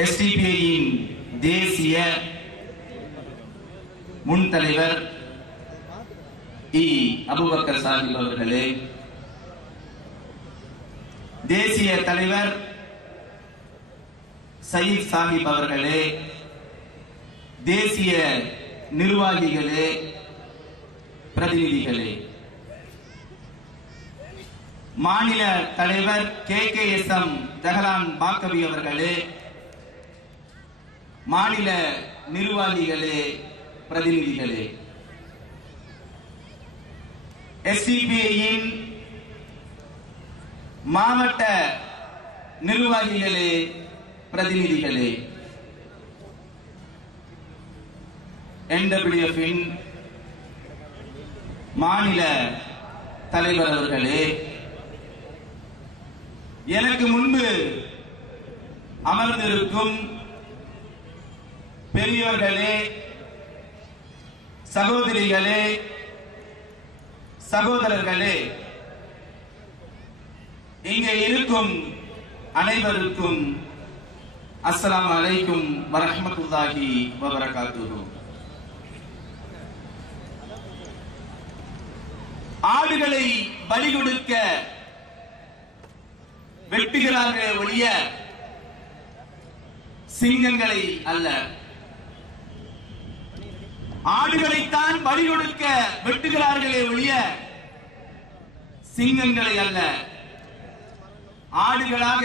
எஸ்டிபிஐயின் தேசிய முன் தலைவர் இ. அபுபக்கர் சாஹிப் அவர்களே தேசிய தலைவர் சயீத் சாஹிப் அவர்களே தேசிய நிர்வாகிகளே பிரதிநிதிகளே. மாநில தலைவர் K. K. S. M. ஜெகலான் Baqavi அவர்களே மாநில நிர்வாகிகளே பிரதிநிதிகளே. எஸ்சிபிஐயின் மாவட்ட நிர்வாகிகளே பிரதிநிதிகளே. என்டபிள்யூஎஃபின் மாநில தலைவர் அவர்களே எனக்கு முன்பு அமர்ந்திருக்கும் பெரியோர்களே சகோதரிகளே சகோதரர்களே இங்கே இருக்கும் அனைவருக்கும் அஸ்லாம் அலைக்கும் வரஹ்மத்துல்லாஹி வபரகாத்துஹு. ஆடுகளை பலி கொடுக்க வெட்டுகிறார்களே ஒழிய சிங்கங்களை அல்ல. ஆடுகளைத்தான் பலி கொடுக்க வெட்டுகிறார்களே ஒழிய சிங்கங்களை அல்ல. ஆடுகளாக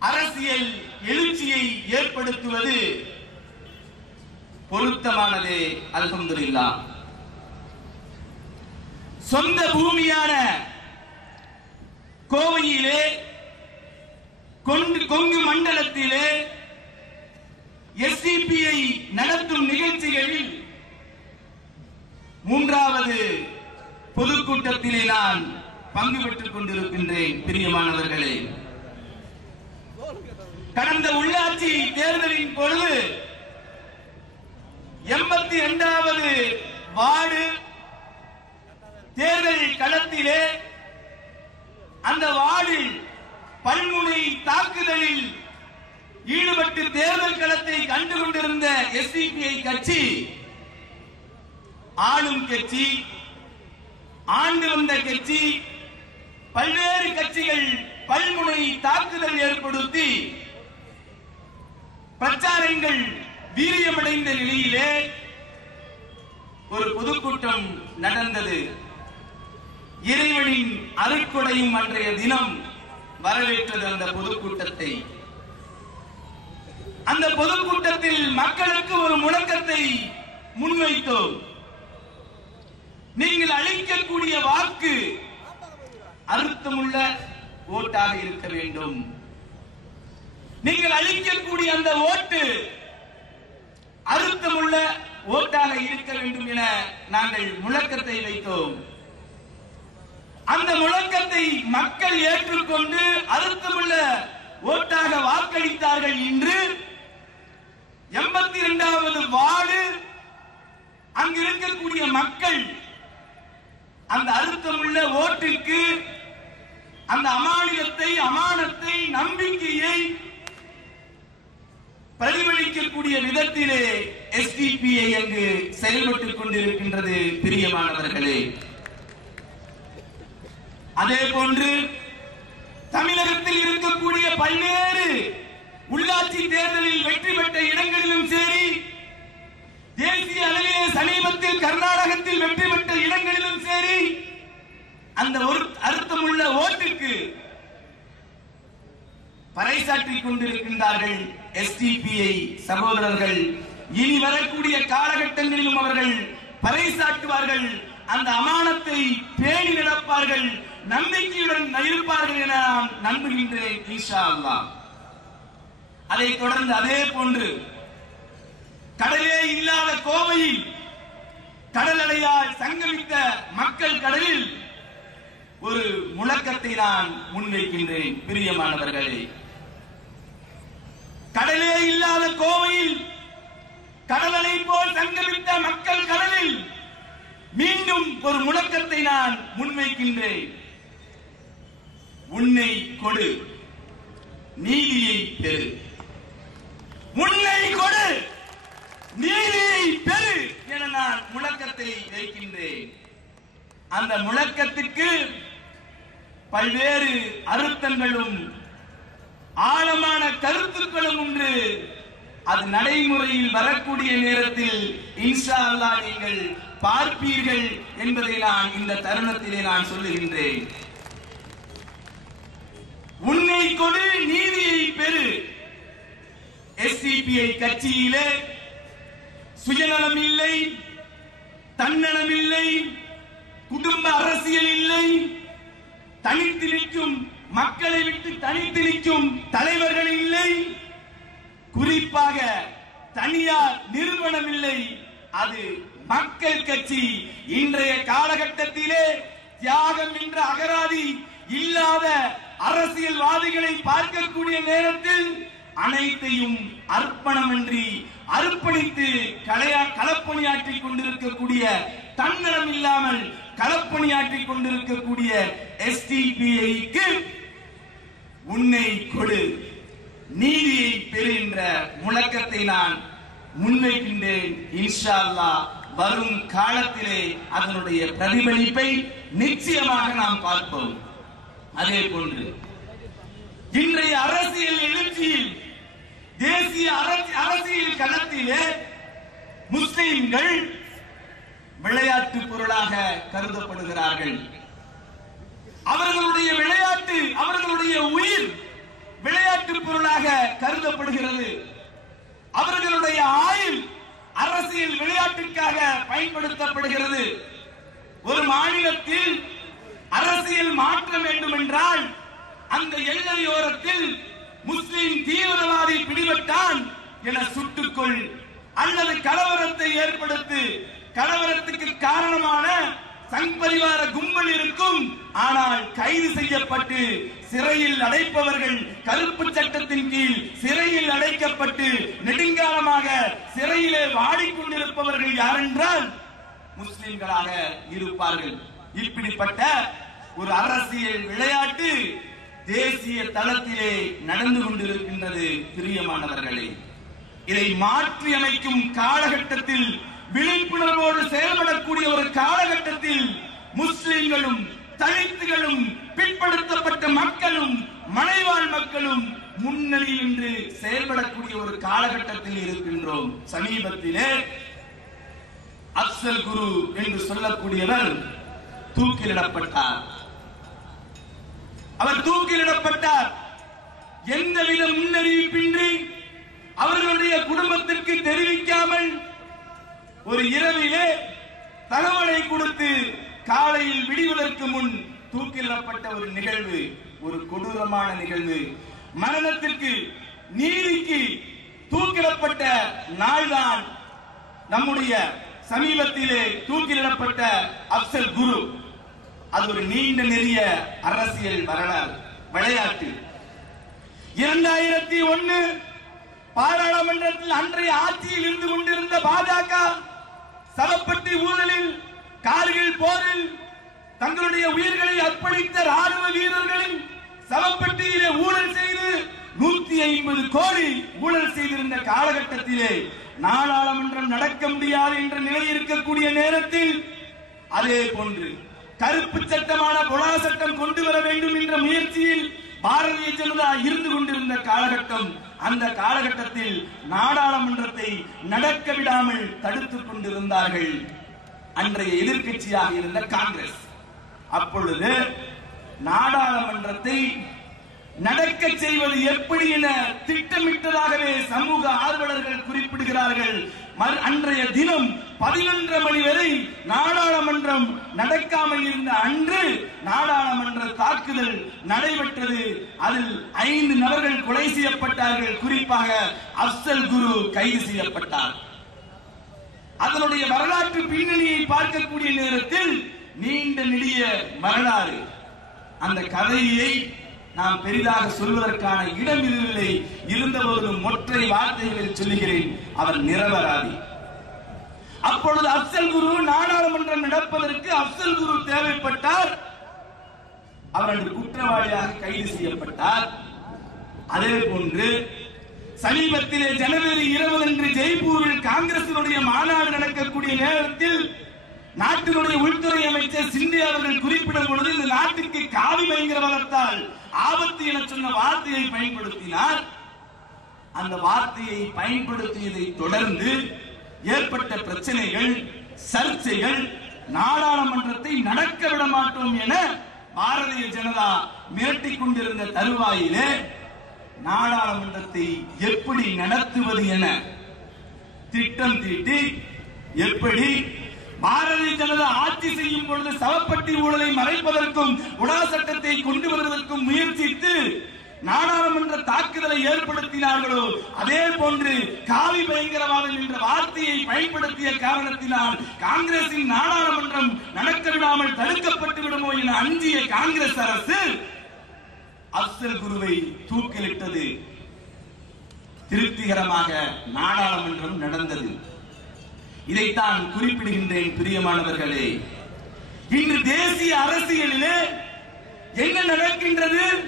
அரசியல் எழுச்சியை ஏற்படுத்துவது பொருத்தமானது அல்ஹம்துலில்லாஹ் சொந்த பூமியான கோவையிலே கொங்கு மண்டலத்திலே எஸ்டிபிஐ நடத்தும் நிகழ்ச்சிகளில் மூன்றாவது பொதுக்கூட்டத்திலே நான் பங்கு பெற்றுக் கொண்டிருக்கின்றேன் பிரியமானவர்களே. கடந்த உள்ளாட்சி தேர்தலின் பொழுது எண்பத்தி இரண்டாவது வார்டு தேர்தல் களத்திலே அந்த வார்டில் பல்முனை தாக்குதலில் ஈடுபட்டு தேர்தல் களத்தை கண்டு கொண்டிருந்த எஸ்டிபிஐ கட்சி ஆளும் கட்சி ஆண்டு வந்த கட்சி பல்வேறு கட்சிகள் பல்முனை தாக்குதல் ஏற்படுத்தி பிரச்சாரங்கள் வீரியமடைந்த நிலையிலே ஒரு பொதுக்கூட்டம் நடந்தது. இறைவனின் அருட்கொடையும் அன்றைய தினம் வரவேற்றது அந்த பொதுக்கூட்டத்தை. அந்த பொதுக்கூட்டத்தில் மக்களுக்கு ஒரு முழக்கத்தை முன்வைத்தோம். நீங்கள் அளிக்கக்கூடிய வாக்கு அர்த்தமுள்ள ஓட்டாக இருக்க வேண்டும். நீங்கள் அளிக்கக்கூடிய அந்த ஓட்டு அர்த்தமுள்ள ஓட்டாக இருக்க வேண்டும் என நாங்கள் முழக்கத்தை வைத்தோம். அந்த முழக்கத்தை மக்கள் ஏற்றுக்கொண்டு அர்த்தமுள்ள ஓட்டாக வாக்களித்தார்கள் இன்று எண்பத்தி இரண்டாவது வார்டு அங்கு இருக்கக்கூடிய மக்கள் அந்த அர்த்தமுள்ள ஓட்டிற்கு அந்த அமானியத்தை அமானத்தை நம்பிக்கையை பிரதிபலிக்கக்கூடிய விதத்திலே எஸ்டிபிஐ அங்கு செயல்பட்டுக் கொண்டிருக்கின்றது பிரியமானவர்களே. அதே போன்று தமிழகத்தில் இருக்கக்கூடிய பல்வேறு உள்ளாட்சி தேர்தலில் வெற்றி பெற்ற இடங்களிலும் சரி தேசிய அளவிலே சமீபத்தில் கர்நாடகத்தில் வெற்றி பெற்ற இடங்களிலும் சரி அந்த ஒரு அர்த்தமுள்ள ஓட்டுக்கு பறைசாற்றிக் கொண்டிருக்கின்றார்கள் எஸ்டிபிஐ சகோதரர்கள். இனி வரக்கூடிய காலகட்டங்களிலும் அவர்கள் பறைசாற்றுவார்கள். அந்த அமானத்தை பேணி நடப்பார்கள். நம்பிக்கையுடன் இருப்பார்கள் என நான் நம்புகின்றேன் ஈஷா அல்லாஹ். அதை தொடர்ந்து அதே போன்று கடலே இல்லாத கோவையில் கடல் அலையால் சங்கமித்த மக்கள் கடலில் ஒரு முழக்கத்தை நான் முன்வைக்கின்றேன் பிரியமானவர்களே. கடலே இல்லாத கோவையில் கடலலை போல் சங்கமித்த மக்கள் கடலில் மீண்டும் ஒரு முழக்கத்தை நான் முன்வைக்கின்றேன். உன்னை கொடு நீதியை பெறு முன்னை கொடு நீதியை பெறு என நான் முழக்கத்தை வைக்கின்றேன் அந்த முழக்கத்துக்கு பல்வேறு அறுத்தங்களும் ஆழமான கருத்துக்களும் உண்டு. அது நடைமுறையில் வரக்கூடிய நேரத்தில் இன்ஷா அல்லா நீங்கள் பார்ப்பீர்கள் என்பதை நான் இந்த தருணத்திலே நான் சொல்லுகின்றேன். உன்னை கொடு நீதியை பெறு. எஸ்டிபிஐ கட்சியிலே சுயநலம் இல்லை தன்னலம் இல்லை குடும்ப அரசியல் இல்லை. தனித்து நிற்கும் மக்களை விட்டு தனித்து நிற்கும் தலைவர்கள் இல்லை. குறிப்பாக தனியார் நிறுவனம் இல்லை. அது மக்கள் கட்சி. இன்றைய காலகட்டத்திலே தியாகம் என்ற அகராதி இல்லாத அரசியல்வாதிகளை பார்க்கக்கூடிய நேரத்தில் அனைத்தையும் அர்ப்பணமின்றி அர்ப்பணித்து கலையா களப்பணியாற்றிக் கொண்டிருக்கக்கூடிய தன்னலம் இல்லாமல் களப்பணியாற்றிக் கொண்டிருக்கக்கூடிய எஸ்டிபிஐக்கு உன்னை கொடு. நீதியை பெறுகின்ற முழக்கத்தை நான் முன்வைக்கின்றேன். இன்ஷா அல்லாஹ் வரும் காலத்திலே அதனுடைய பிரதிபலிப்பை நிச்சயமாக நாம் பார்ப்போம். அதே போன்று இன்றைய அரசியல் எழுச்சியில் தேசிய அரசியல் களத்திலே முஸ்லிம்கள் விளையாட்டு பொருளாக கருதப்படுகிறார்கள். அவர்களுடைய விளையாட்டு அவர்களுடைய உயிர் விளையாட்டு பொருளாக கருதப்படுகிறது. அவர்களுடைய ஆயுள் அரசியல் விளையாட்டுக்காக பயன்படுத்தப்படுகிறது. ஒரு மாநிலத்தில் அரசியல் மாற்ற வேண்டும் என்றால் அந்த எல்லையோரத்தில் முஸ்லிம் தீவிரவாதி பிடிபட்டான் என சுட்டுக்கொள். அல்லது கலவரத்தை ஏற்படுத்து. கலவரத்துக்கு காரணமான சங் பரிவார கும்பல் இருக்கும். ஆனால் கைது செய்யப்பட்டு சிறையில் அடைப்பவர்கள் கருப்பு சட்டத்தின் கீழ் சிறையில் அடைக்கப்பட்டு நெடுங்காலமாக சிறையிலே வாடிக்கொண்டிருப்பவர்கள் யாரென்றால் முஸ்லிம்களாக இருப்பார்கள். இப்படிப்பட்ட ஒரு அரசியல் விளையாட்டு தேசிய தளத்திலே நடந்து கொண்டிருக்கின்றது பிரியமானவர்களே இதை மாற்றி அமைக்கும் காலகட்டத்தில் விழிப்புணர்வோடு செயல்படக்கூடிய ஒரு காலகட்டத்தில் முஸ்லிம்களும் தலித்துகளும் பிற்படுத்தப்பட்ட மக்களும் மலைவாழ் மக்களும் முன்னணி என்று செயல்படக்கூடிய ஒரு காலகட்டத்தில் இருக்கின்றோம். சமீபத்திலே அப்சல் குரு என்று சொல்லக்கூடியவர் தூக்கிலிடப்பட்டார். அவர் தூக்கிலிடப்பட்டார். எந்தவித முன்னறிவிப்பின்றி அவர்களுடைய குடும்பத்திற்கு தெரிவிக்காமல் ஒரு இரவிலே தகவலை கொடுத்து காலையில் விடிவதற்கு முன் தூக்கிலிடப்பட்ட ஒரு நிகழ்வு ஒரு கொடூரமான நிகழ்வு. மரணத்திற்கு நீதிக்கு தூக்கிடப்பட்ட நாள்தான் நம்முடைய சமீபத்திலே தூக்கிலிடப்பட்ட அப்சல் குரு. அது ஒரு நீண்ட நெறிய அரசியல் வரலாறு விளையாட்டு. இரண்டாயிரத்தி ஒன்னு பாராளுமன்றத்தில் அன்றைய ஆட்சியில் இருந்து கொண்டிருந்த பாஜக சவப்பட்டி ஊழலில் கார்கில் போரில் தங்களுடைய உயிர்களை அர்ப்பணித்த ராணுவ வீரர்களின் சவப்பட்டியிலே ஊழல் செய்து நூத்தி ஐம்பது கோடி ஊழல் செய்திருந்த காலகட்டத்திலே நாடாளுமன்றம் நடக்க முடியாது என்ற நிலை இருக்கக்கூடிய நேரத்தில் அதே போன்று கருப்பு சட்டமான கொலா சட்டம் கொண்டு வர வேண்டும் என்ற முயற்சியில் பாரதிய ஜனதா இருந்து கொண்டிருந்த காலகட்டம் அந்த காலகட்டத்தில் நாடாளுமன்றத்தை நடக்க விடாமல் தடுத்துக் கொண்டிருந்தார்கள் அன்றைய எதிர்க்கட்சியாக இருந்த காங்கிரஸ். அப்பொழுது நாடாளுமன்றத்தை நடக்க செய்வது எப்படி என திட்டமிட்டதாகவே சமூக ஆர்வலர்கள் குறிப்பிடுகிறார்கள். அன்றைய தினம் பதினொன்று மணி வரை நாடாளுமன்றம் நடக்காமல் இருந்த அன்று நாடாளுமன்ற தாக்குதல் நடைபெற்றது. அதில் ஐந்து நபர்கள் கொலை செய்யப்பட்டார்கள். குறிப்பாக அப்சல் குரு கைது செய்யப்பட்டார். அதனுடைய வரலாற்று பின்னணியை பார்க்கக்கூடிய நேரத்தில் நீண்ட நெடிய வரலாறு. அந்த கதையை நாம் பெரிதாக சொல்வதற்கான இடம் இல்லை இருந்தபோதும் ஒற்றை வார்த்தைகளில் சொல்லுகிறேன் அவர் நிரபராதி. அப்பொழுது அப்சல் குரு நாடாளுமன்றம் நடப்பதற்கு அப்சல் குரு தேவைப்பட்டார். அவர் அன்று குற்றவாளியாக கைது செய்யப்பட்டார். அதே போன்று சமீபத்திலே ஜனவரி இருபது அன்று ஜெய்ப்பூரில் காங்கிரசினுடைய மாநாடு நடக்கக்கூடிய நேரத்தில் நாட்டினுடைய உள்துறை அமைச்சர் சிந்தே அவர்கள் குறிப்பிடும் பொழுது இந்த நாட்டுக்கு காவி பயங்கரவாதத்தால் ஆபத்து என சொன்ன வார்த்தையை பயன்படுத்தினார். அந்த வார்த்தையை பயன்படுத்தியதை தொடர்ந்து ஏற்பட்ட பிரச்சனைகள் சர்ச்சைகள் நாடாளுமன்றத்தை நடக்க விட மாட்டோம் என பாரதிய ஜனதா மிரட்டிக் கொண்டிருந்த தருவாயிலே நாடாளுமன்றத்தை எப்படி நடத்துவது என திட்டம் தீட்டி எப்படி பாரதிய ஜனதா ஆட்சி செய்யும் பொழுது சவப்பட்டி ஊழலை மறைப்பதற்கும் உடா சட்டத்தை கொண்டு வருவதற்கும் முயற்சித்து நாடாளுமன்ற தாக்குதலை ஏற்படுத்தினார்களோ அதே போன்று காவி பயங்கரவாதம் என்ற வார்த்தையை பயன்படுத்திய காரணத்தினால் காங்கிரசின் நாடாளுமன்றம் நடக்க விடாமல் தடுக்கப்பட்டு விடுமோ என அஞ்சிய காங்கிரஸ் அரசு அப்சல் குருவை தூக்கிலிட்டது. திருப்திகரமாக நாடாளுமன்றம் நடந்தது. இதைத்தான் குறிப்பிடுகின்றேன் பிரியமானவர்களே. இன்று தேசிய அரசியலிலே என்ன நடக்கின்றது?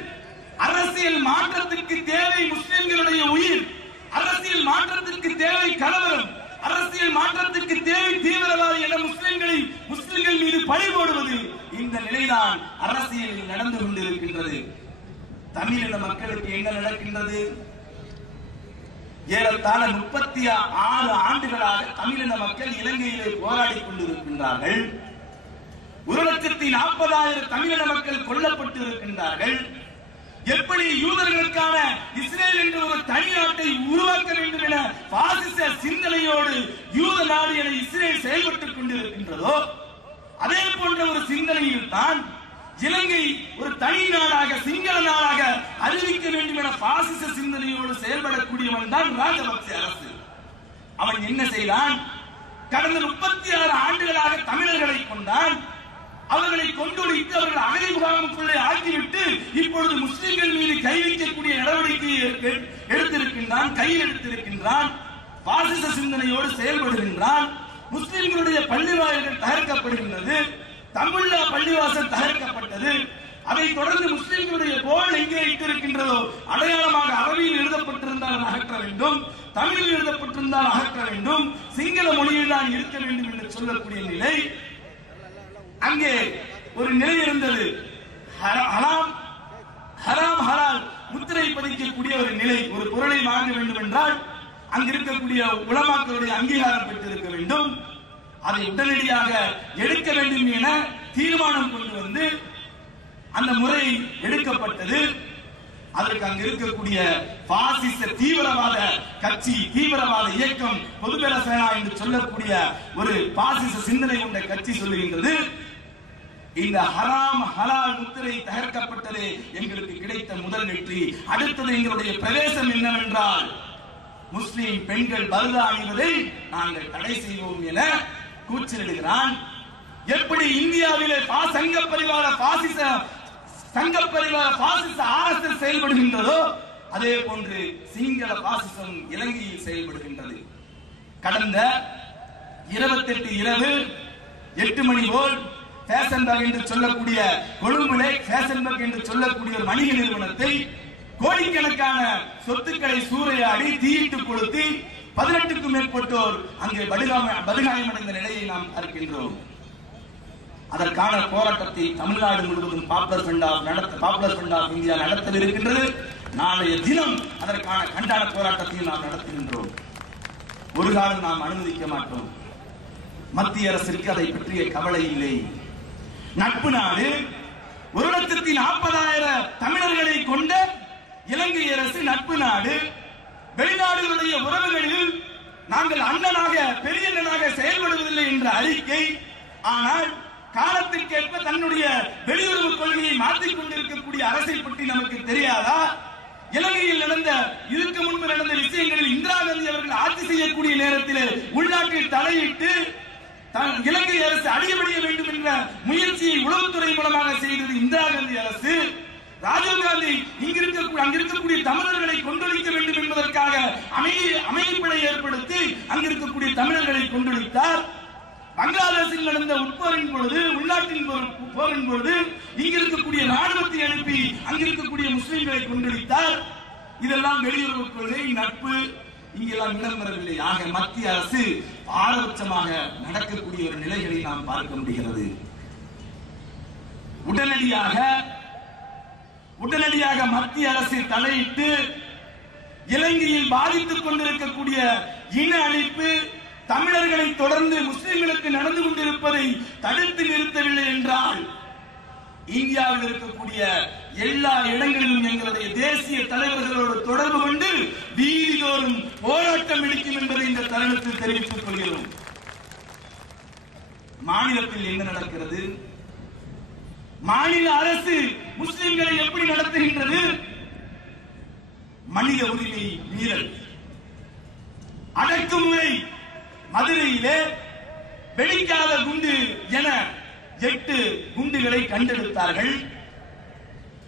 அரசியல் மாற்றத்திற்கு தேவை முஸ்லிம்களுடைய உயிர். அரசியல் மாற்றத்திற்கு தேவை கலவரம். அரசியல் மாற்றத்திற்கு தேவை தீவிரவாதி என முஸ்லிம்களை முஸ்லிம்கள் மீது பழி போடுவது இந்த நிலைதான் அரசியலில் நடந்து கொண்டிருக்கின்றது. தமிழின மக்களுக்கு என்ன நடக்கின்றது? ஏறத்தாழ முப்பத்தி ஆறு ஆண்டுகளாக தமிழின மக்கள் இலங்கையிலே போராடி கொண்டிருக்கின்றார்கள். ஒரு லட்சத்தி நாற்பதாயிரம் தமிழின மக்கள் கொல்லப்பட்டு இருக்கின்றார்கள் எப்படி யூதர்களுக்கான இஸ்ரேல் என்ற ஒரு தனி நாட்டை உருவாக்க வேண்டும் என பாசிச சிந்தனையோடு யூத நாடு என இஸ்ரேல் செயல்பட்டுக் கொண்டிருக்கின்றதோ அதே போன்ற ஒரு சிந்தனையில் தான் இலங்கை ஒரு தனி நாடாக சிங்கள நாடாக அறிவிக்க வேண்டும் என பாசிச சிந்தனையோடு செயல்படக்கூடியவன் தான் ராஜபக்சே அரசு. அவன் என்ன செய்தான்? கடந்த முப்பத்தி ஆறு ஆண்டுகளாக தமிழர்களை கொண்டான் அவர்களை கொண்டொழித்து அவர்கள் அகதி முகாமுக்குள்ளே ஆக்கிவிட்டு இப்பொழுது முஸ்லிம்கள் மீது கை வைக்கக்கூடிய நடவடிக்கையை எடுத்திருக்கின்றான் கையில் எடுத்திருக்கின்றான். பாசிச சிந்தனையோடு செயல்படுகின்றான். முஸ்லிம்களுடைய பள்ளிவாயல்கள் தகர்க்கப்படுகின்றது. தமிழ்ல பள்ளிவாசல் தகர்க்கப்பட்டது. அதை தொடர்ந்து முஸ்லிம்களுடைய கோல் எங்கே இட்டிருக்கின்றதோ அடையாளமாக அரபியில் எழுதப்பட்டிருந்தால் அகற்ற வேண்டும். தமிழில் எழுதப்பட்டிருந்தால் அகற்ற வேண்டும். சிங்கள மொழியில் தான் இருக்க வேண்டும் என்று சொல்லக்கூடிய நிலை. அங்கே ஒரு நிலை இருந்தது. ஹராம் ஹராம் ஹலால் முத்திரை பதிக்கக்கூடிய ஒரு நிலை ஒரு பொருளை வாங்க வேண்டும் என்றால் அங்கிருக்கக்கூடிய உலமாக்களுடைய அங்கீகாரம் பெற்றிருக்க வேண்டும். அதை உடனடியாக எடுக்க வேண்டும் என தீர்மானம் கொண்டு வந்து அந்த முறை எடுக்கப்பட்டது. அதற்கு அங்கு இருக்கக்கூடிய பாசிச தீவிரவாத கட்சி தீவிரவாத இயக்கம் பொதுபல சேனா என்று சொல்லக்கூடிய ஒரு பாசிச சிந்தனை கொண்ட கட்சி சொல்லுகின்றது. இந்த ஹராம் ஹலால் முத்திரை தகர்க்கப்பட்டது எங்களுக்கு கிடைத்த முதல் வெற்றி. அடுத்தது எங்களுடைய பிரவேசம் என்னவென்றால் முஸ்லிம் பெண்கள் பருதா அணிவதை நாங்கள் தடை செய்வோம் என கூச்சலிடுகிறான். எப்படி இந்தியாவிலே பா சங்க பரிவார பாசிச சங்க பரிவார பாசிச ஆர்எஸ்எஸ் செயல்படுகின்றதோ அதே போன்று சிங்கள பாசிசம் இலங்கையில் செயல்படுகின்றது. கடந்த இருபத்தெட்டு இரவு எட்டு மணி போல் ஃபேஷன்பர்க் என்று சொல்லக்கூடிய கொழும்புலே ஃபேஷன்பர்க் என்று சொல்லக்கூடிய ஒரு வணிக நிறுவனத்தை கோடிக்கணக்கான சொத்துக்களை சூறையாடி தீயிட்டு கொளுத்தி பதினெட்டுக்கும் மேற்பட்டோர் அங்கே படுகாம படுகாயமடைந்த நிலையை நாம் பார்க்கின்றோம் அதற்கான போராட்டத்தை தமிழ்நாடு முழுவதும் பாப்புலர் ஃப்ரண்ட் ஆஃப் நடத்த பாப்புலர் ஃப்ரண்ட் ஆஃப் இந்தியா நடத்தவிருக்கின்றது நாளைய தினம் அதற்கான கண்டன போராட்டத்தையும் நாம் நடத்துகின்றோம். ஒரு காலம் நாம் அனுமதிக்க மாட்டோம். மத்திய அரசிற்கு அதை பற்றிய கவலை இல்லை. நட்பு நாடு ஒரு லட்சத்தி நாற்பதாயிரம் தமிழர்களை கொண்ட இலங்கை அரசு நட்பு நாடு வெளிநாடுகளுடைய உறவுகளில் நாங்கள் அண்ணனாக பெரிய அண்ணனாக செயல்படுவதில்லை என்ற அறிக்கை ஆனால் காலத்திற்கேற்ப தன்னுடைய வெளியுறவு கொள்கையை மாற்றிக் கொண்டிருக்கக்கூடிய அரசை பற்றி நமக்கு தெரியாதா? இலங்கையில் நடந்த இதற்கு முன்பு நடந்த விஷயங்களில் இந்திரா காந்தி அவர்கள் ஆட்சி செய்யக்கூடிய நேரத்தில் உள்நாட்டில் தலையிட்டு இலங்கை அரசு அடியபடிய வேண்டும் என்ற முயற்சியை உளவுத்துறை மூலமாக செய்தது இந்திரா காந்தி அரசு. ராஜீவ் காந்தி இங்கிருக்க அங்கிருக்கக்கூடிய தமிழர்களை கொண்டொழிக்க வேண்டும் என்பதற்காக அமைதி அமைதிப்படை ஏற்படுத்தி அங்கிருக்கக்கூடிய தமிழர்களை கொண்டொழித்தார் பங்களாதேஷில் நடந்த உட்போரின் பொழுது உள்நாட்டின் போர்- போரின் பொழுது இங்கிருக்கக்கூடிய ராணுவத்தை அனுப்பி அங்கிருக்கக்கூடிய முஸ்லிம்களை கொண்டொழித்தார் இதெல்லாம் வெளியுறவு கொள்கை நட்பு. இங்கெல்லாம் இடம்பெறவில்லை ஆக மத்திய அரசு பாரபட்சமாக நடக்கக்கூடிய ஒரு நிலைகளை நாம் பார்க்க முடிகிறது. உடனடியாக உடனடியாக மத்திய அரசு தலையிட்டு இலங்கையில் பாதித்துக் கொண்டிருக்கக்கூடிய இன அழிப்பு தமிழர்களை தொடர்ந்து முஸ்லிம்களுக்கு நடந்து கொண்டிருப்பதை தடுத்து நிறுத்தவில்லை என்றால் இந்தியாவில் இருக்கக்கூடிய எல்லா இடங்களிலும் எங்களுடைய தேசிய தலைவர்களோடு தொடர்பு கொண்டு வீதிதோறும் போராட்டம் எடுக்கும் என்பதை இந்த தருணத்தில் தெரிவித்துக் கொள்கிறோம். மாநிலத்தில் என்ன நடக்கிறது? மாநில அரசு முஸ்லிம்களை எப்படி நடத்துகின்றது? மனித உரிமை மீறல். அடக்குமுறை மதுரையிலே வெடிக்காத குண்டு என எட்டு குண்டுகளை கண்டெடுத்தார்கள்.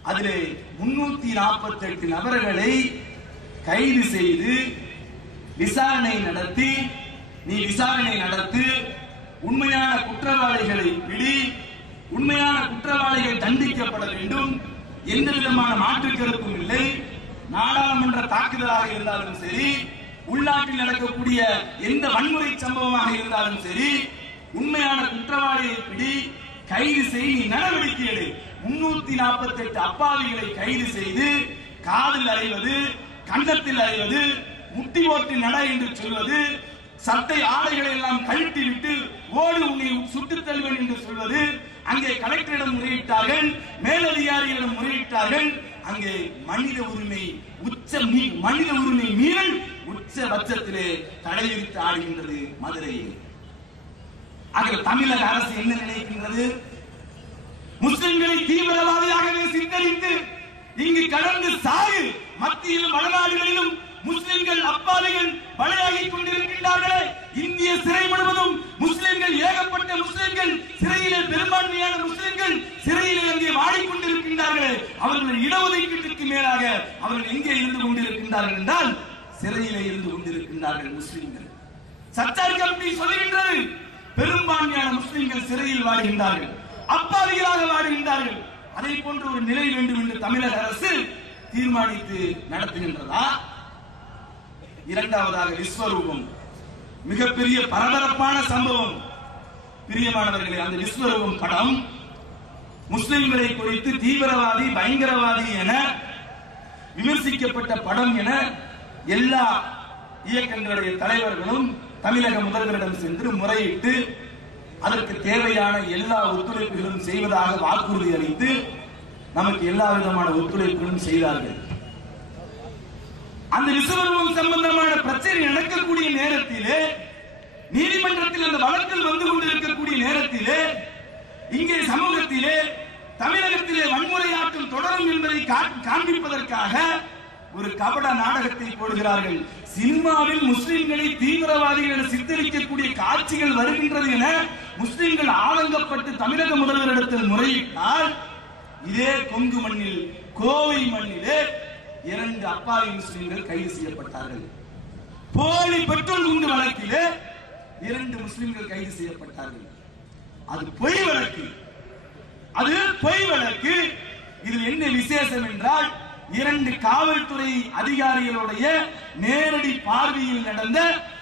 அதில் முன்னூத்தி நாற்பத்தி எட்டு நபர்களை கைது செய்து விசாரணை நடத்தி நீ விசாரணை நடத்து உண்மையான குற்றவாளிகளை பிடி குற்றவாளிகள் தண்டிக்கப்பட வேண்டும். எந்த விதமான மாற்று கருத்தும் இல்லை. நாடாளுமன்ற தாக்குதலாக இருந்தாலும் சரி உள்நாட்டில் நடக்கக்கூடிய எந்த வன்முறை சம்பவமாக இருந்தாலும் சரி உண்மையான குற்றவாளியை பிடி கைது செய்து நடவடிக்கை எடு. முன்னூத்தி நாற்பத்தி எட்டு அப்பாவிகளை கைது செய்து காதில் அறைவது கண்டத்தில் அறைவது முட்டி ஓட்டி நட என்று சொல்வது சட்டை ஆடைகளை எல்லாம் கழட்டி விட்டு ஓடு உன்னை சுட்டுத் தள்ளுவேன் என்று சொல்வது அங்கே கலெக்டரிடம் முறையிட்டார்கள் மேலதிகாரிகளிடம் முறையிட்டார்கள். அங்கே மனித உரிமை உச்ச மனித உரிமை மீறல் உச்ச பட்சத்திலே தலைவிரித்து ஆடுகின்றது மதுரையில் ஆகவே தமிழக அரசு என்ன நினைக்கின்றது? முஸ்லிம்களை தீவிரவாதியாகவே சித்தரித்து இங்கு கடந்து சாகு மத்தியிலும் வடநாடுகள் முஸ்லிம்கள் அப்பாவிகள் பலியாகிக் கொண்டிருக்கின்றார்களே இந்திய சிறை முழுவதும் முஸ்லிம்கள் ஏகப்பட்ட முஸ்லிம்கள் சிறையிலே பெரும்பான்மையான முஸ்லிம்கள் சிறையிலே அங்கே வாடிக்கொண்டிருக்கின்றார்களே அவர்கள் இடஒதுக்கீட்டிற்கு மேலாக அவர்கள் எங்கே இருந்து இருக்கிறார்கள் என்றால் சிறையிலே இருந்து கொண்டிருக்கின்றார்கள் முஸ்லிம்கள். சர்ச்சார் கமிட்டி சொல்லுகின்றது பெரும்பான்மையான முஸ்லிம்கள் சிறையில் வாழ்கின்றார்கள் அப்பாவிகளாக வாழ்கின்றார்கள் அதை போன்ற ஒரு நிலை வேண்டும் என்று தமிழக அரசு தீர்மானித்து நடத்துகின்றதா? இரண்டாவதாக விஸ்வரூபம். மிகப்பெரிய பரபரப்பான சம்பவம். பிரியமானவர்களே அந்த விஸ்வரூபம் படம் முஸ்லிம்களை குறித்து தீவிரவாதி பயங்கரவாதி என விமர்சிக்கப்பட்ட படம் என எல்லா இயக்கங்களுடைய தலைவர்களும் தமிழக முதல்வரிடம் சென்று முறையிட்டு அதற்கு தேவையான எல்லா ஒத்துழைப்புகளும் செய்வதாக வாக்குறுதி அளித்து நமக்கு எல்லா விதமான ஒத்துழைப்புகளும் செய்தார்கள். அந்த விசுவரூபம் சம்பந்தமான பிரச்சனை நடக்கக்கூடிய நேரத்திலே நீதிமன்றத்தில் அந்த வழக்கில் வந்து கொண்டிருக்கக்கூடிய நேரத்திலே இங்கே சமூகத்திலே தமிழகத்திலே வன்முறையாட்டம் தொடரும் என்பதை காண்பிப்பதற்காக ஒரு கபட நாடகத்தை போடுகிறார்கள். சினிமாவில் முஸ்லிம்களை தீவிரவாதிகள் என சித்தரிக்கக்கூடிய காட்சிகள் வருகின்றது என முஸ்லிம்கள் ஆதங்கப்பட்டு தமிழக முதல்வரிடத்தில் முறையிட்டால் இதே கொங்கு மண்ணில் கோவை மண்ணிலே இரண்டு அப்பாவி முஸ்லிம்கள் கைது செய்யப்பட்டார்கள். போலி பெட்ரோல் குண்டு வழக்கிலே இரண்டு முஸ்லிம்கள் கைது செய்யப்பட்டார்கள். அது பொய் வழக்கு. அது பொய் வழக்கு. இதில் என்ன விசேஷம் என்றால் இரண்டு காவல்துறை அதிகாரிகளுடைய நேரடி பார்வையில் நடந்த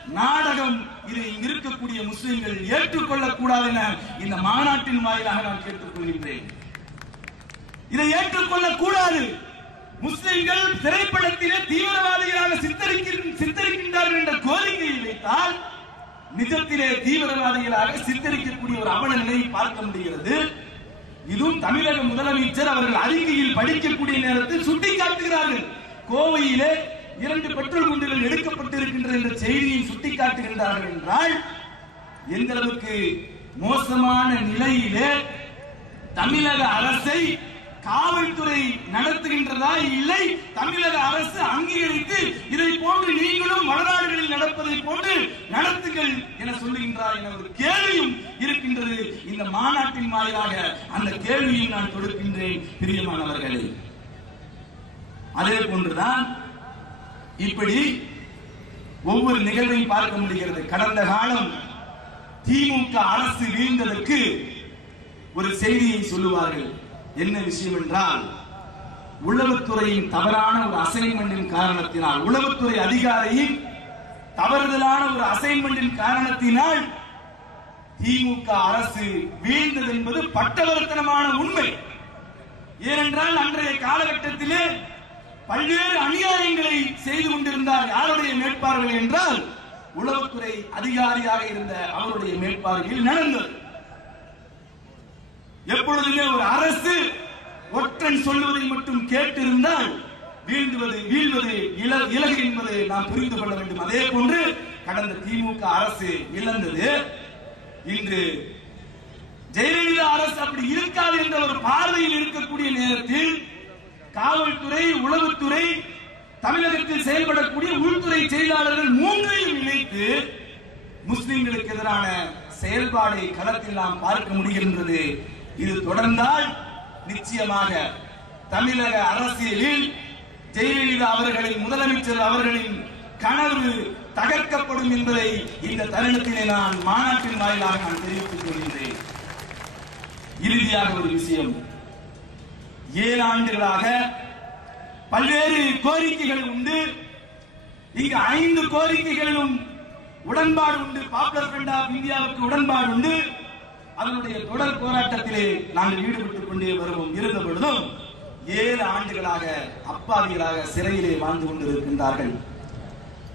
நாடகம் இதை இருக்கக்கூடிய முஸ்லிம்கள் ஏற்றுக்கொள்ளக் கூடாது என இந்த மாநாட்டின் வாயிலாக நான் கேட்டுக்கொள்கின்றேன். இதை ஏற்றுக்கொள்ளக் கூடாது முஸ்லிம்கள் திரைப்படத்திலே தீவிரவாதிகளாக சித்தரிக்கின்றார்கள் என்ற கோரிக்கையை வைத்தால் நிஜத்திலே தீவிரவாதிகளாக சித்தரிக்கக்கூடிய ஒரு அவல நிலையை பார்க்க முடிகிறது. இதுவும் தமிழக முதலமைச்சர் அவர்கள் அறிக்கையில் படிக்கக்கூடிய நேரத்தில் சுட்டிக்காட்டுகிறார்கள். கோவையிலே இரண்டு பெட்ரோல் குண்டுகள் எடுக்கப்பட்டிருக்கின்றது என்ற செய்தியை சுட்டிக்காட்டுகின்றார்கள் என்றால் எந்த அளவுக்கு மோசமான நிலையிலே தமிழக அரசை காவல்துறை நடத்துகின்றதா? இல்லை. தமிழக அரசு அங்கீகரித்து இதை போன்று நீங்களும் வடநாடுகளில் நடப்பதை போன்று நடத்துங்கள் என சொல்லுகின்றார் என ஒரு கேள்வியும் இருக்கின்றது. இந்த மாநாட்டின் வாயிலாக அந்த கேள்வியும் நான் கொடுக்கின்றேன் பிரியமானவர்களே. அதே போன்றுதான் இப்படி ஒவ்வொரு நிகழ்வையும் பார்க்க முடிகிறது. கடந்த காலம் திமுக அரசு வீழ்ந்ததற்கு ஒரு செய்தியை சொல்லுவார்கள். என்ன விஷயம் என்றால் உளவுத்துறையின் தவறான ஒரு அசைன்மெண்டின் காரணத்தினால் உளவுத்துறை அதிகாரியின் தவறுதலான ஒரு அசைன்மெண்டின் காரணத்தினால் திமுக அரசு வீழ்ந்தது என்பது பட்டவர்த்தனமான உண்மை. ஏனென்றால் அன்றைய காலகட்டத்திலே பல்வேறு அநியாயங்களை செய்து கொண்டிருந்தார் யாருடைய மேற்பார்வை என்றால் உளவுத்துறை அதிகாரியாக இருந்த அவருடைய மேற்பார்வையில் நடந்தது. எப்பொழுதுமே ஒரு அரசு ஒற்றன் சொல்வதை மட்டும் கேட்டிருந்தால் வீழ்ந்துவது வீழ்வது இல- இலகு என்பதை நாம் புரிந்து கொள்ள வேண்டும். அதே போன்று கடந்த திமுக அரசு இழந்தது. இன்று ஜெயலலிதா அரசு அப்படி இருக்காது என்ற ஒரு பார்வையில் இருக்கக்கூடிய நேரத்தில் காவல்துறை உளவுத்துறை தமிழகத்தில் செயல்படக்கூடிய உள்துறை செயலாளர்கள் மூன்றையும் இணைத்து முஸ்லிம்களுக்கு எதிரான செயல்பாடை களத்தில் நாம் பார்க்க முடிகின்றது இது தொடர்ந்தால் நிச்சயமாக தமிழக அரசியலில் ஜெயலலிதா அவர்களின் முதலமைச்சர் அவர்களின் கனவு தகர்க்கப்படும் என்பதை இந்த தருணத்திலே நான் மாநாட்டின் வாயிலாக நான் தெரிவித்துக் கொள்கின்றேன். இறுதியாக ஒரு விஷயம். ஏழு ஆண்டுகளாக பல்வேறு கோரிக்கைகள் உண்டு. இங்கு ஐந்து கோரிக்கைகளிலும் உடன்பாடு உண்டு. பாப்புலர் ஃப்ரண்ட் ஆஃப் இந்தியாவுக்கு உடன்பாடு உண்டு. அதனுடைய தொடர் போராட்டத்திலே நாங்கள் ஈடுபட்டுக் கொண்டே வருவோம். இருந்த பொழுதும் ஏழு ஆண்டுகளாக அப்பாவிகளாக சிறையிலே வாழ்ந்து கொண்டிருக்கின்றார்கள்.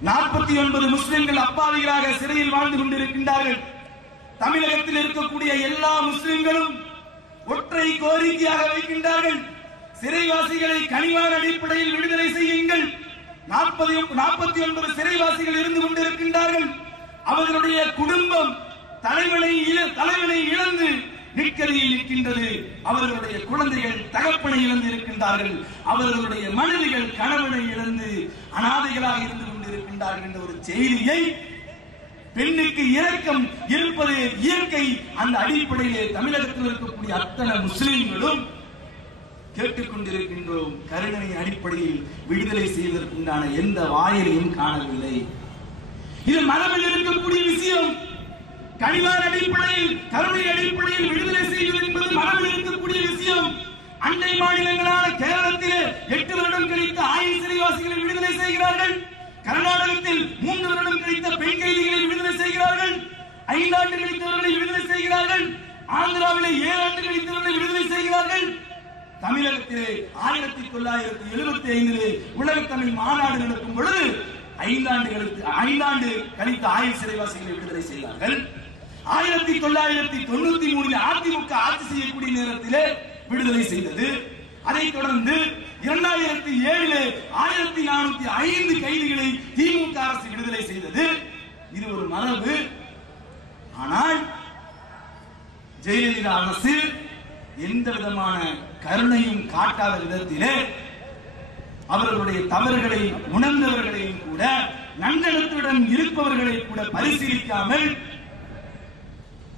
நாற்பத்தி ஒன்பது முஸ்லிம்கள் அப்பாவிகளாக சிறையில் வாழ்ந்து கொண்டிருக்கின்றார்கள். தமிழகத்தில் இருக்கக்கூடிய எல்லா முஸ்லிம்களும் ஒற்றை கோரிக்கையாக வைக்கின்றார்கள். சிறைவாசிகளை கனிவான அடிப்படையில் விடுதலை செய்யுங்கள். நாற்பது நாற்பத்தி ஒன்பது சிறைவாசிகள் இருந்து கொண்டிருக்கின்றார்கள். அவர்களுடைய குடும்பம் தலைவனை இழ- தலைவனை இழந்து நிற்கதியில் இருக்கின்றது. அவர்களுடைய குழந்தைகள் தகப்பனை இழந்து இருக்கின்றார்கள். அவர்களுடைய மனைவிகள் கணவனை இழந்து அனாதைகளாக இருந்து கொண்டிருக்கின்றார்கள் என்ற ஒரு செய்தியை பெண்ணுக்கு இரக்கம் இருப்பது இயற்கை. அந்த அடிப்படையிலே தமிழகத்தில் இருக்கக்கூடிய அத்தனை முஸ்லிம்களும் கேட்டுக்கொண்டிருக்கின்றோம் கருணனை அடிப்படையில் விடுதலை செய்வதற்குண்டான எந்த வாயிலையும் காணவில்லை. இது மரபில் இருக்கக்கூடிய விஷயம். கனிவார் அடிப்படையில் கருணை அடிப்படையில் விடுதலை செய்வது என்பது மரபில் இருக்கக்கூடிய விஷயம். அண்டை மாநிலங்களான கேரளத்திலே எட்டு வருடம் கழித்த ஆயுள் சிறைவாசிகளை விடுதலை செய்கிறார்கள். கர்நாடகத்தில் மூன்று வருடம் கழித்த பெண் கைதிகளை விடுதலை செய்கிறார்கள். ஐந்தாண்டு கழித்தவர்களை விடுதலை செய்கிறார்கள். ஆந்திராவிலே ஏழு ஆண்டு கழித்தவர்களை விடுதலை செய்கிறார்கள். தமிழகத்திலே ஆயிரத்தி தொள்ளாயிரத்தி எழுபத்தி ஐந்திலே உலக தமிழ் மாநாடு நடக்கும் பொழுது ஐந்தாண்டுகளுக்கு ஐந்தாண்டு கழித்த ஆயுள் சிறைவாசிகளை விடுதலை செய்தார்கள். ஆயிரத்தி தொள்ளாயிரத்தி தொண்ணூத்தி மூணில் அதிமுக ஆட்சி செய்யக்கூடிய நேரத்திலே விடுதலை செய்தது. அதைத் தொடர்ந்து இரண்டாயிரத்தி ஏழு ஆயிரத்தி நானூத்தி ஐந்து கைதிகளை திமுக அரசு விடுதலை செய்தது. இது ஒரு மரபு. ஆனால் ஜெயலலிதா அரசு எந்த விதமான கருணையும் காட்டாத விதத்திலே அவர்களுடைய தவறுகளை உணர்ந்தவர்களையும் கூட நன்னடத்துடன் இருப்பவர்களை கூட பரிசீலிக்காமல்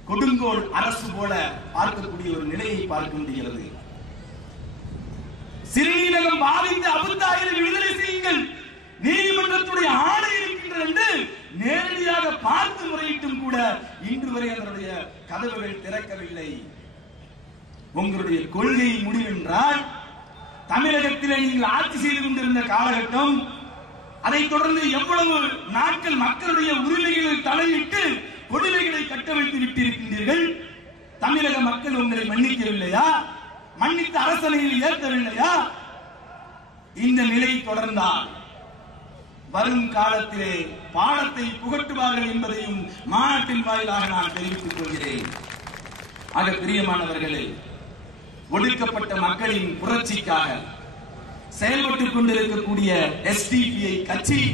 கொடுங்கோல் அரசு போல பார்க்கக்கூடிய ஒரு நிலையை பார்க்க முடிகிறது. சிறுநீரகம் பாதித்த அபுத்தாயிரம் விடுதலை செய்யுங்கள். நீதிமன்றத்துடைய ஆணை இருக்கின்றது என்று நேரடியாக பார்த்து முறையிட்டும் கூட இன்று வரை அதனுடைய கதவுகள் திறக்கவில்லை. உங்களுடைய கொள்கை முடிவென்றால் தமிழகத்திலே நீங்கள் ஆட்சி செய்து கொண்டிருந்த காலகட்டம் அதைத் தொடர்ந்து எவ்வளவு நாட்கள் மக்களுடைய உரிமைகளில் தலையிட்டு கொடுமைகளை கட்டவிழ்த்து விட்டிருக்கின்றீர்கள். தமிழக மக்கள் உங்களை மன்னிக்கவில்லையா? மன்னித்த அரசனையில் ஏற்கவில்லையா? இந்த நிலை தொடர்ந்தால் வரும் காலத்திலே பாடத்தை புகட்டுவார்கள் என்பதையும் மாநாட்டின் வாயிலாக நான் தெரிவித்துக் கொள்கிறேன். ஆக பிரியமானவர்களே ஒடுக்கப்பட்ட மக்களின் புரட்சிக்காக செயல்பட்டுக் கொண்டிருக்கக்கூடிய எஸ்டிபிஐ கட்சி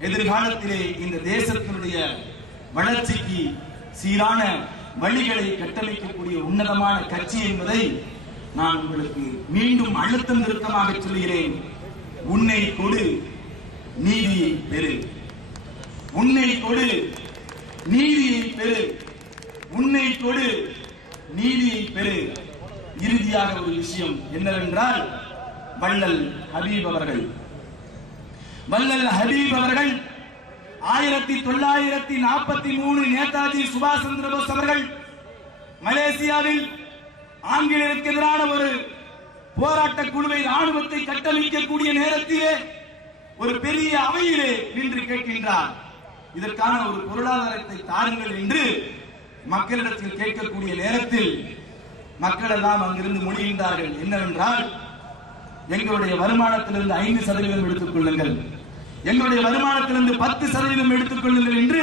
எதிர்காலத்திலே இந்த தேசத்தினுடைய வளர்ச்சிக்கு சீரான வழிகளை கட்டளிக்கக்கூடிய உன்னதமான கட்சி என்பதை நான் உங்களுக்கு மீண்டும் அழுத்தம் திருத்தமாக சொல்கிறேன் உன்னை கொடு நீதியை பெறு. உன்னை கொடு நீதியை பெறு. உன்னை கொடு நீதியை பெறு. இறுதியாக ஒரு விஷயம் என்னவென்றால் வள்ளல் ஹபீப் அவர்கள். வள்ளல் ஹபீப் அவர்கள் ஆயிரத்தி தொள்ளாயிரத்தி நாற்பத்தி மூணு நேதாஜி சுபாஷ் சந்திர போஸ் அவர்கள் மலேசியாவில் ஆங்கிலேயருக்கு எதிரான ஒரு போராட்ட குழுவை ராணுவத்தை கட்டமைக்கக்கூடிய நேரத்திலே ஒரு பெரிய அவையிலே நின்று கேட்கின்றார். இதற்கான ஒரு பொருளாதாரத்தை தாருங்கள் என்று மக்களிடத்தில் கேட்கக்கூடிய நேரத்தில் மக்கள் எல்லாம் அங்கிருந்து முடிகின்றார்கள் என்னவென்றால் எங்களுடைய வருமானத்திலிருந்து ஐந்து சதவீதம் எடுத்துக் கொள்ளுங்கள். எங்களுடைய வருமானத்திலிருந்து பத்து சதவீதம் எடுத்துக் கொள்ளுங்கள் என்று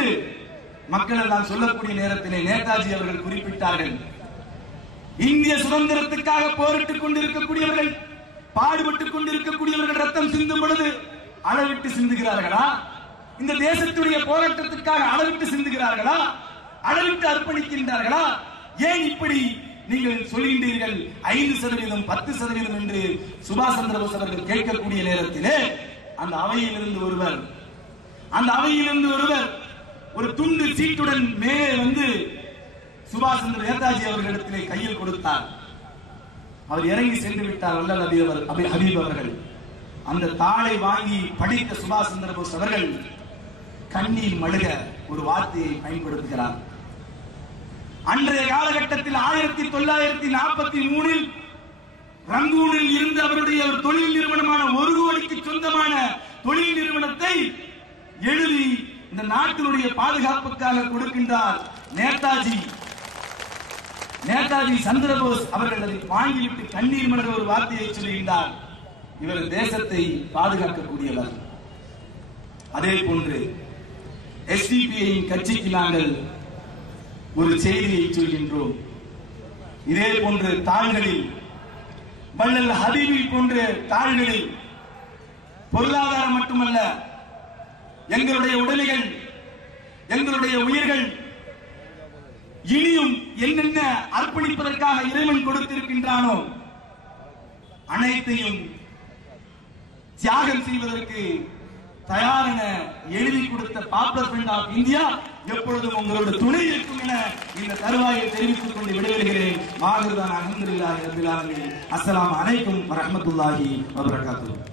மக்கள் எல்லாம் சொல்லக்கூடிய நேரத்திலே நேதாஜி அவர்கள் குறிப்பிட்டார்கள். இந்திய சுதந்திரத்துக்காக போரிட்டுக் கொண்டிருக்கக்கூடியவர்கள் பாடுபட்டுக் கொண்டிருக்கக்கூடியவர்கள் ரத்தம் சிந்தும் பொழுது அளவிட்டு சிந்துகிறார்களா? இந்த தேசத்துடைய போராட்டத்துக்காக அளவிட்டு சிந்துகிறார்களா? அளவிட்டு அர்ப்பணிக்கின்றார்களா? ஏன் இப்படி நீங்கள் சொல்கின்றீர்கள்? ஐந்து சதவீதம் பத்து சதவீதம் என்று சுபாஷ் சந்திரபோஸ் அவர்கள் கேட்கக்கூடிய நேரத்திலே அந்த அவையிலிருந்து ஒருவர் அந்த அவையிலிருந்து ஒருவர் ஒரு துண்டு சீட்டுடன் மேலே வந்து சுபாஷ் சந்திர நேதாஜி அவர்களிடத்திலே கையில் கொடுத்தார். அவர் இறங்கி சென்று விட்டார் வல்லல் அபி அவர் அபி- ஹபீப் அவர்கள். அந்த தாளை வாங்கி படித்த சுபாஷ் சந்திர போஸ் அவர்கள் கண்ணீர் மழுக ஒரு வார்த்தையை பயன்படுத்துகிறார். அன்றைய காலகட்டத்தில் ஆயிரத்தி தொள்ளாயிரத்தி நாற்பத்தி மூணில் ரங்கூனில் இருந்து அவருடைய ஒரு தொழில் நிறுவனமான ஒரு கோடிக்கு சொந்தமான தொழில் நிறுவனத்தை எழுதி இந்த நாட்டினுடைய பாதுகாப்புக்காக கொடுக்கின்றார் நேதாஜி. நேதாஜி சந்திரபோஸ் அவர்கள் அதை வாங்கிவிட்டு கண்ணீர் மலர் ஒரு வார்த்தையை சொல்கின்றார் இவர் தேசத்தை பாதுகாக்கக்கூடியவர். அதே போன்று எஸ்டிபிஐ கட்சிக்கு நாங்கள் ஒரு செய்தியை சொல்கின்றோம். இதே போன்று தாள்களில் வள்ளல் ஹபீபி போன்ற தாழ்நிலை பொருளாதாரம் மட்டுமல்ல எங்களுடைய உடலைகள் எங்களுடைய உயிர்கள் இனியும் என்னென்ன அர்ப்பணிப்பதற்காக இறைவன் கொடுத்திருக்கின்றானோ அனைத்தையும் தியாகம் செய்வதற்கு தயாரென எழுதி கொடுத்த பாப்புலர் ஃப்ரண்ட் ஆஃப் இந்தியா எப்பொழுதும் உங்களோட துணை இருக்கும் என இந்த தருவாயை தெரிவித்துக் கொண்டு விடைபெறுகிறேன். மாகுதான் அஹமதுல்லாஹி ரபில் ஆலமீன். அஸ்ஸலாமு அலைக்கும்